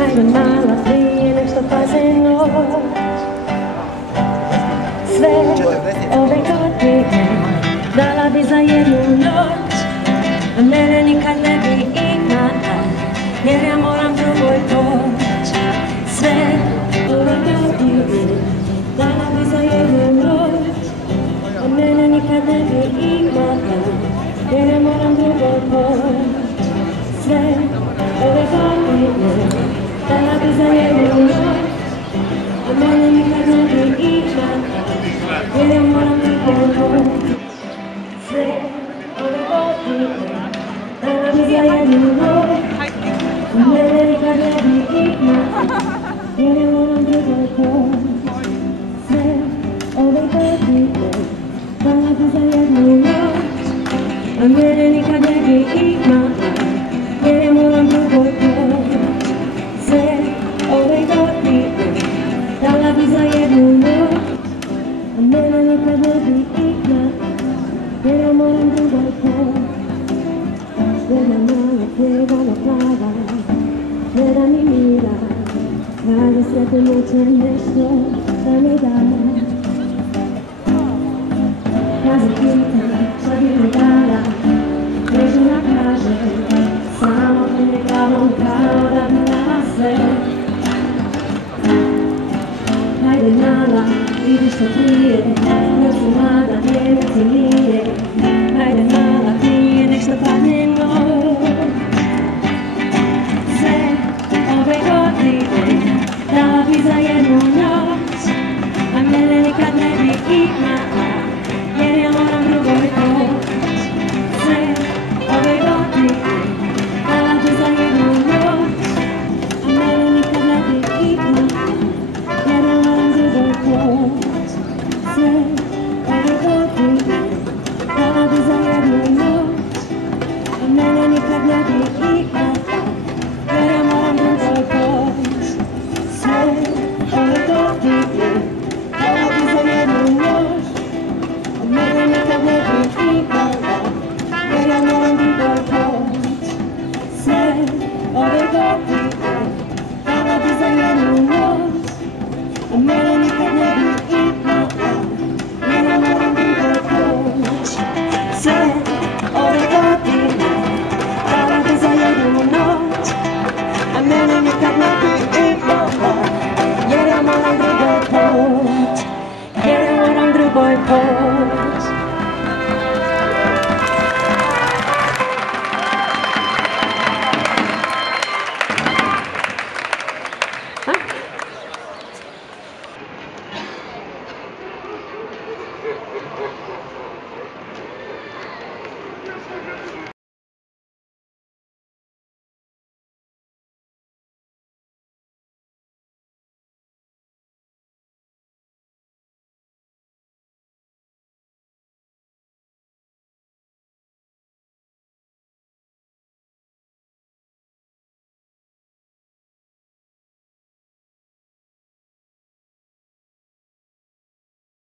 Ajde mala prije nek što paze noć. Sve ove godine dala bi za jednu noć, a mene nikad ne bi imala, jer ja moram drugoj poć. Sve ove godine dala bi za jednu noć, a mene nikad ne bi imala, jer ja moram drugoj poć. Sve ove godine dala bi za jednu noć, a mene nikad ne bi imala, jer ja moram drugoj poć. Sve ove godine dala bi za jednu noć, a mene nikad ne bi imala, jer ja moram drugoj poć. Sve ove godine dala bi za jednu noć, a mene nikad ne bi imala, jer ja moram drugoj poć. Sve ove godine dala bi za jednu noć, a mene nikad ne bi imala, jer ja moram drugoj poć. Jedna mala pjevana plava, ne da mi mira, kada svete noće nešto da mi da. Kada pitam šta bi mi dala, nežna kaže, samo prikavom kao da bi dala sve. Hajde mala, vidi što prije,